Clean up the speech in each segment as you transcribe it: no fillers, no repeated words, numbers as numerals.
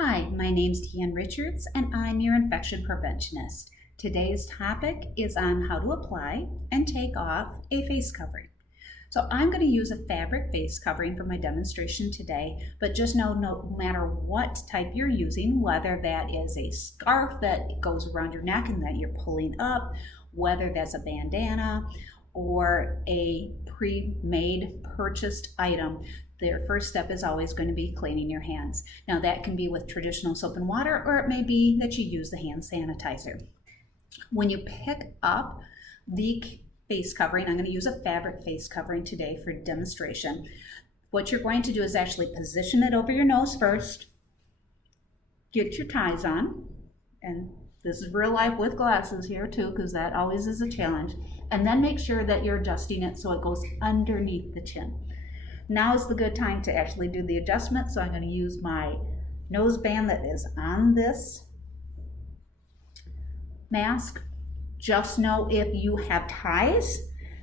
Hi, my name's Deanne Richards and I'm your infection preventionist. Today's topic is on how to apply and take off a face covering. So I'm going to use a fabric face covering for my demonstration today, but just know no matter what type you're using, whether that is a scarf that goes around your neck and that you're pulling up, whether that's a bandana or a pre-made purchased item, their first step is always going to be cleaning your hands. Now that can be with traditional soap and water, or it may be that you use the hand sanitizer. When you pick up the face covering, I'm going to use a fabric face covering today for demonstration. What you're going to do is actually position it over your nose first, get your ties on, and this is real life with glasses here too, because that always is a challenge, and then make sure that you're adjusting it so it goes underneath the chin. Now is the good time to actually do the adjustment, so I'm going to use my nose band that is on this mask. Just know if you have ties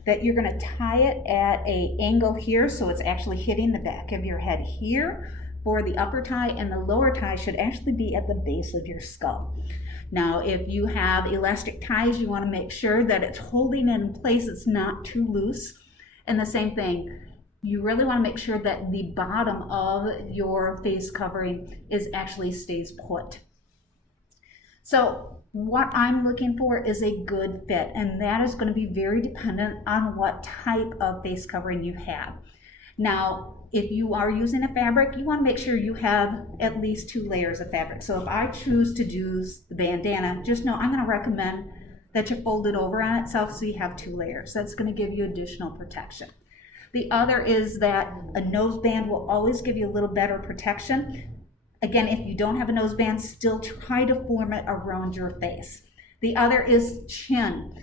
that you're going to tie it at an angle here so it's actually hitting the back of your head here for the upper tie, and the lower tie should actually be at the base of your skull. Now if you have elastic ties, you want to make sure that it's holding it in place, it's not too loose. And the same thing, you really want to make sure that the bottom of your face covering actually stays put. So what I'm looking for is a good fit, and that is going to be very dependent on what type of face covering you have. Now, if you are using a fabric, you want to make sure you have at least 2 layers of fabric. So if I choose to use the bandana, just know I'm going to recommend that you fold it over on itself so you have 2 layers. That's going to give you additional protection. The other is that a nose band will always give you a little better protection. Again, if you don't have a nose band, still try to form it around your face. The other is chin.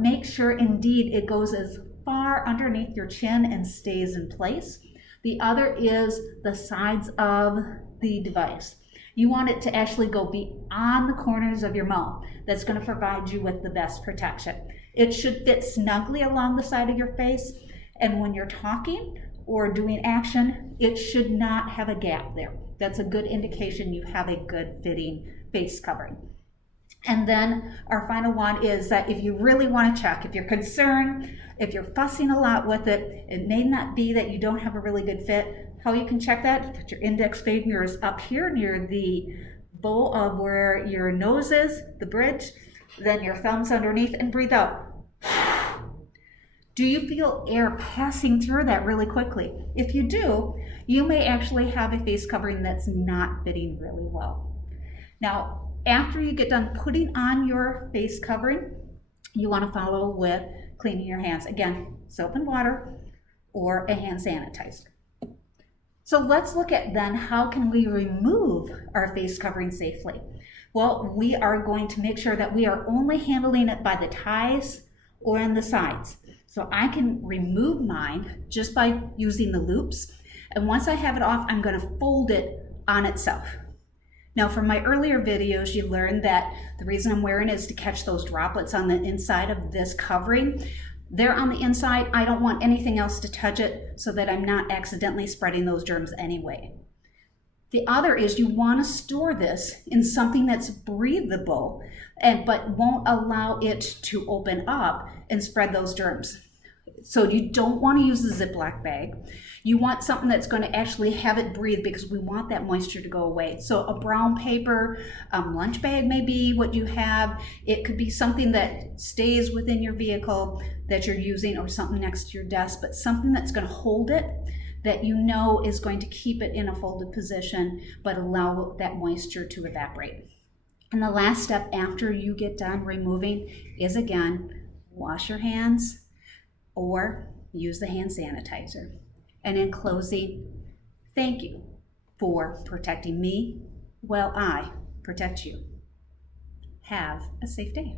Make sure indeed it goes as far underneath your chin and stays in place. The other is the sides of the device. You want it to actually go beyond the corners of your mouth. That's going to provide you with the best protection. It should fit snugly along the side of your face. And when you're talking or doing action, it should not have a gap there. That's a good indication you have a good fitting face covering. And then our final one is that if you really want to check, if you're concerned, if you're fussing a lot with it, it may not be that you don't have a really good fit. How you can check that, put your index fingers up here near the bowl of where your nose is, the bridge, then your thumbs underneath, and breathe out. Do you feel air passing through that really quickly? If you do, you may actually have a face covering that's not fitting really well. Now, after you get done putting on your face covering, you want to follow with cleaning your hands. Again, soap and water or a hand sanitizer. So let's look at then how can we remove our face covering safely? Well, we are going to make sure that we are only handling it by the ties or in the sides. So I can remove mine just by using the loops. And once I have it off, I'm going to fold it on itself. Now from my earlier videos, you learned that the reason I'm wearing it is to catch those droplets on the inside of this covering. They're on the inside. I don't want anything else to touch it so that I'm not accidentally spreading those germs anyway. The other is you want to store this in something that's breathable but won't allow it to open up and spread those germs. So you don't want to use the Ziploc bag. You want something that's going to actually have it breathe, because we want that moisture to go away. So a brown paper lunch bag may be what you have. It could be something that stays within your vehicle that you're using, or something next to your desk, but something that's going to hold it, that you know is going to keep it in a folded position but allow that moisture to evaporate. And the last step after you get done removing is, again, wash your hands or use the hand sanitizer. And in closing, thank you for protecting me while I protect you. Have a safe day.